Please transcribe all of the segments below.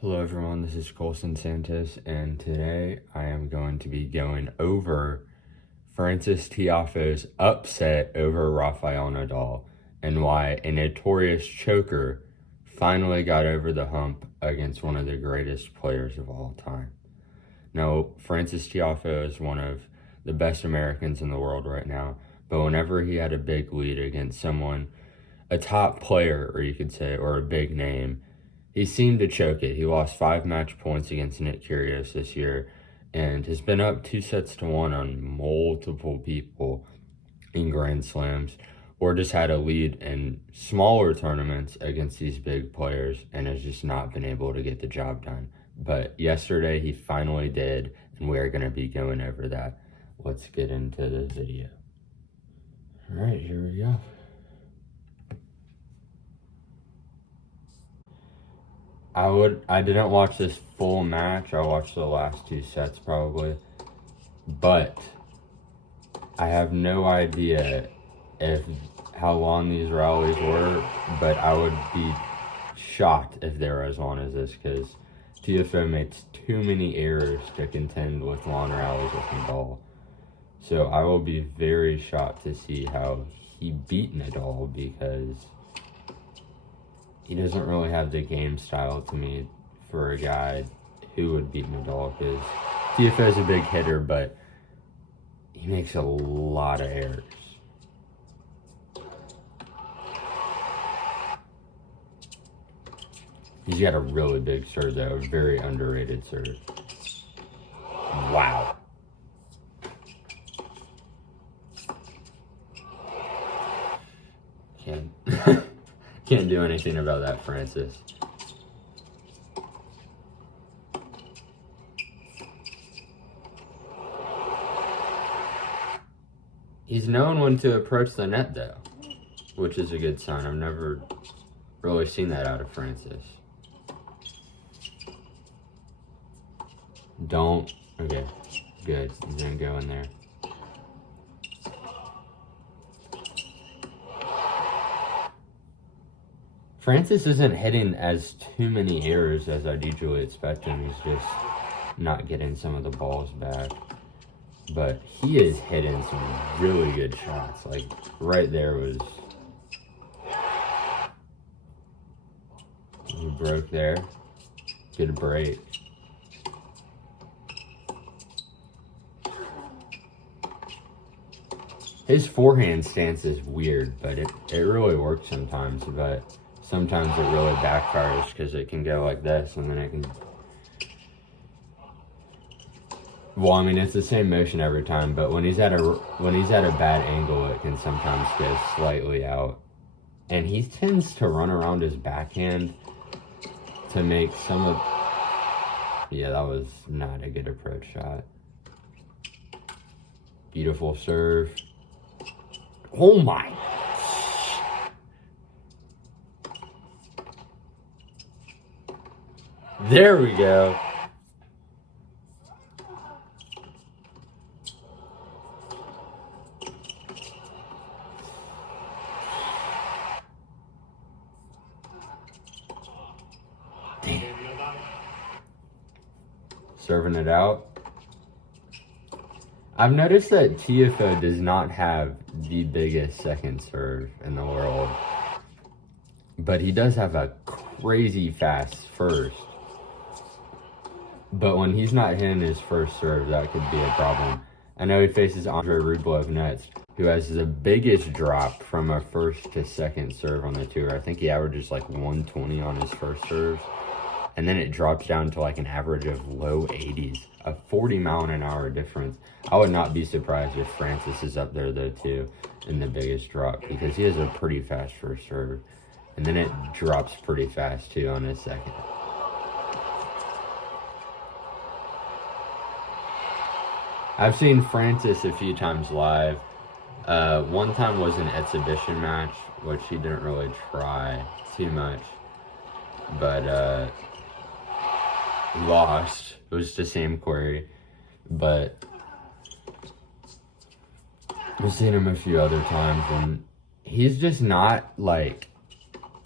Hello everyone, this is Colson Santos, and today I am going to be going over Frances Tiafoe's upset over Rafael Nadal and why a notorious choker finally got over the hump against one of the greatest players of all time. Now, Frances Tiafoe is one of the best Americans in the world right now, but whenever he had a big lead against someone, a top player, or you could say, or a big name, he seemed to choke it. He lost 5 match points against Nick Kyrgios this year and has been up 2-1 on multiple people in Grand Slams, or just had a lead in smaller tournaments against these big players and has just not been able to get the job done. But yesterday he finally did, and we are going to be going over that. Let's get into the video. All right, here we go. I didn't watch this full match. I watched the last 2 sets probably. But I have no idea how long these rallies were, but I would be shocked if they were as long as this, because Tiafoe makes too many errors to contend with long rallies with Nadal. So I will be very shocked to see how he beat Nadal, because he doesn't really have the game style to me for a guy who would beat Nadal, because Tiafoe is a big hitter, but he makes a lot of errors. He's got a really big serve, though, a very underrated serve. Wow. Can't do anything about that, Francis. He's known when to approach the net, though, which is a good sign. I've never really seen that out of Francis. Okay, good. He's gonna go in there. Francis isn't hitting as too many errors as I'd usually expect him. He's just not getting some of the balls back. But he is hitting some really good shots. Like, right there was... He broke there. Good break. His forehand stance is weird, but it really works sometimes, but sometimes it really backfires, because it can go like this, and then it can... Well, I mean, it's the same motion every time, but when he's at a bad angle, it can sometimes go slightly out. And he tends to run around his backhand to make some of... Yeah, that was not a good approach shot. Beautiful serve. Oh my! There we go. Damn. Serving it out. I've noticed that Tiafoe does not have the biggest second serve in the world, but he does have a crazy fast first. But when he's not hitting his first serve, that could be a problem. I know he faces Andre Rublev next, who has the biggest drop from a first to second serve on the tour. I think he averages like 120 on his first serve, and then it drops down to like an average of low 80s, a 40-mile-an-hour difference. I would not be surprised if Francis is up there, though, too, in the biggest drop, because he has a pretty fast first serve, and then it drops pretty fast, too, on his second. I've seen Francis a few times live. One time was an exhibition match, which he didn't really try too much, but he lost. It was the same query, but I've seen him a few other times, and he's just not, like,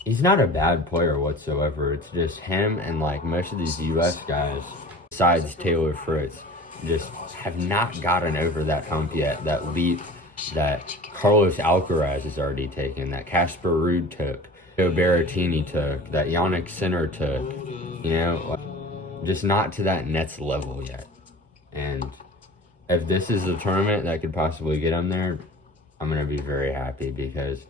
he's not a bad player whatsoever. It's just him and like most of these US guys, besides Taylor Fritz, just have not gotten over that hump yet, that leap that Carlos Alcaraz has already taken, that Casper Ruud took, Joe Berrettini took, that Yannick Sinner took, you know, like, just not to that next level yet. And if this is the tournament that could possibly get him there, I'm going to be very happy, because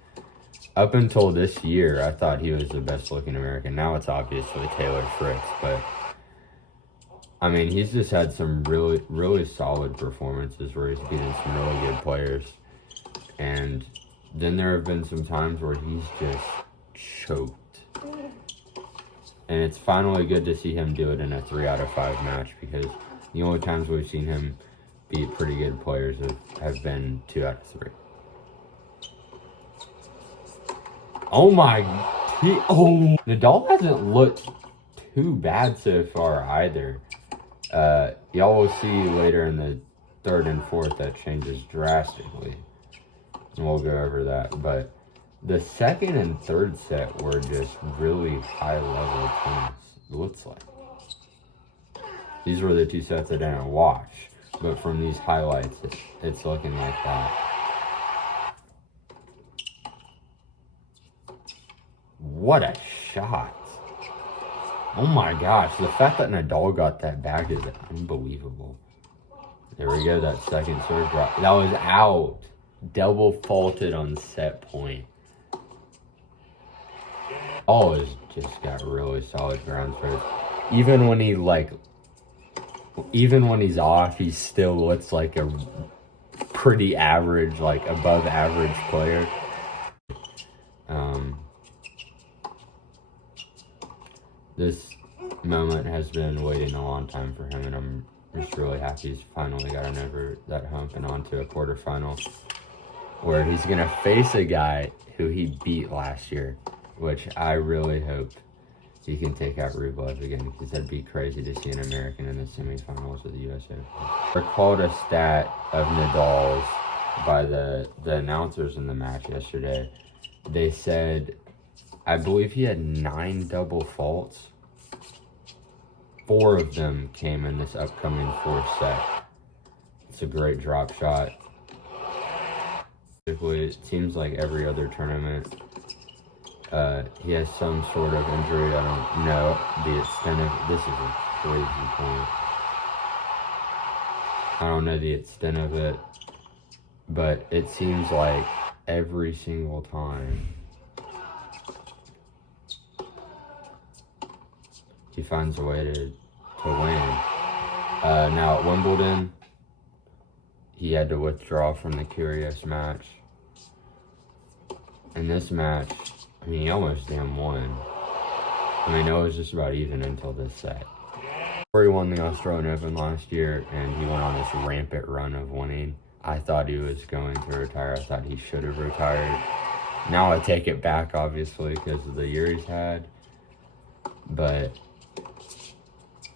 up until this year, I thought he was the best looking American. Now it's obviously Taylor Fritz, but I mean, he's just had some really, really solid performances where he's beaten some really good players. And then there have been some times where he's just choked. And it's finally good to see him do it in a 3 out of 5 match, because the only times we've seen him beat pretty good players have been 2 out of 3. Oh my, Nadal hasn't looked too bad so far either. Y'all will see later in the 3rd and 4th that changes drastically, and we'll go over that. But the 2nd and 3rd set were just really high level tennis, it looks like. These were the 2 sets I didn't watch, but from these highlights, it's looking like that. What a shot. Oh my gosh, the fact that Nadal got that back is unbelievable. There we go, that second serve drop. That was out. Double faulted on set point. Oh, it's just got really solid ground strokes. Even when he's off, he still looks like a pretty average, like above average player. This moment has been waiting a long time for him, and I'm just really happy he's finally gotten over that hump and onto a quarterfinal where he's going to face a guy who he beat last year, which I really hope he can take out Rublev again, because that'd be crazy to see an American in the semifinals of the US Open. I recalled a stat of Nadal's by the announcers in the match yesterday. They said, I believe he had 9 double faults. 4 of them came in this upcoming 4th set. It's a great drop shot. It seems like every other tournament, he has some sort of injury. I don't know the extent of it. This is a crazy point. I don't know the extent of it, but it seems like every single time he finds a way to win. Now at Wimbledon, he had to withdraw from the Kyrgios match. In this match, I mean, he almost damn won. I mean, it was just about even until this set. Before he won the Australian Open last year, and he went on this rampant run of winning, I thought he was going to retire. I thought he should have retired. Now I take it back, obviously, because of the year he's had. But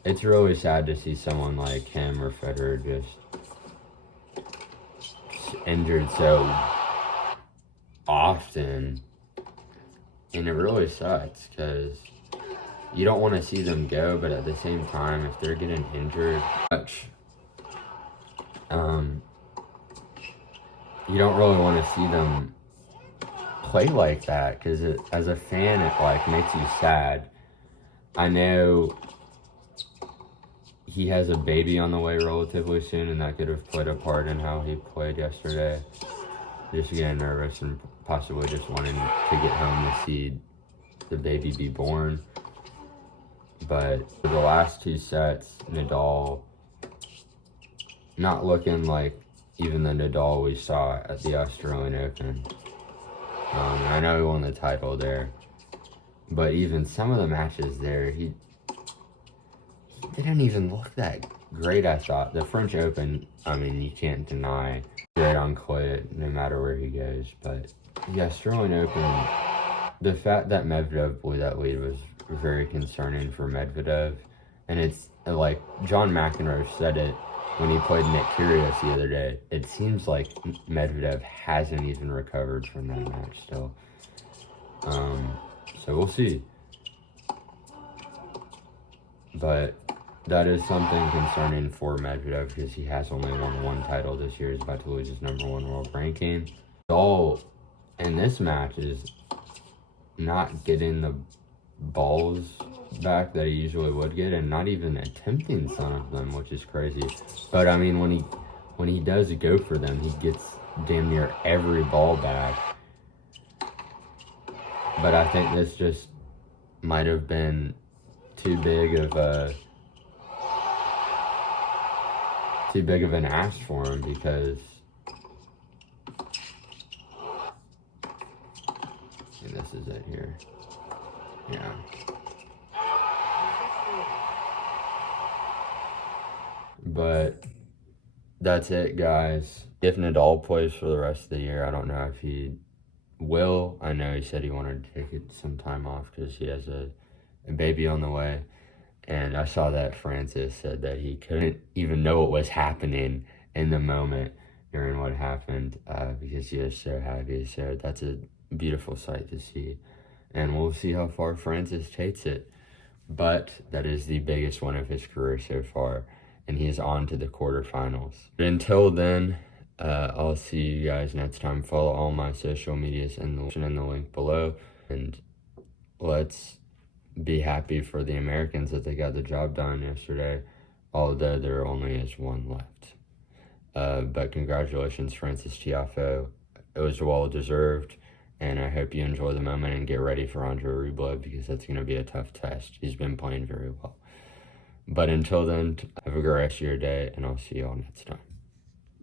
it's really sad to see someone like him or Federer just injured so often. And it really sucks, because you don't want to see them go, but at the same time, if they're getting injured, you don't really want to see them play like that, because as a fan, it like makes you sad. I know he has a baby on the way relatively soon, and that could have played a part in how he played yesterday. Just getting nervous and possibly just wanting to get home to see the baby be born. But for the last 2 sets, Nadal not looking like even the Nadal we saw at the Australian Open. I know he won the title there, but even some of the matches there, he didn't even look that great, I thought. The French Open, I mean, you can't deny great on clay no matter where he goes. But the Australian Open, the fact that Medvedev blew that lead was very concerning for Medvedev. And it's like John McEnroe said it when he played Nick Kyrgios the other day. It seems like Medvedev hasn't even recovered from that match still. So we'll see. But that is something concerning for Medvedev because he has only won one title this year. He's about to lose his #1 world ranking. Nadal in this match is not getting the balls back that he usually would get, and not even attempting some of them, which is crazy. But I mean, when he does go for them, he gets damn near every ball back. But I think this just might have been too big of an ask for him, because and this is it here. Yeah. But that's it, guys. If Nadal plays for the rest of the year, I don't know if he will. I know he said he wanted to take some time off because he has a baby on the way. And I saw that Francis said that he couldn't even know what was happening in the moment during what happened because he was so happy. So that's a beautiful sight to see. And we'll see how far Francis takes it. But that is the biggest one of his career so far. And he's on to the quarterfinals. But until then, I'll see you guys next time. Follow all my social medias in the link below. And let's be happy for the Americans that they got the job done yesterday, although there only is one left. But congratulations, Francis Tiafoe. It was well deserved, and I hope you enjoy the moment and get ready for Andre Rublev, because that's going to be a tough test. He's been playing very well. But until then, have a great rest of your day, and I'll see you all next time.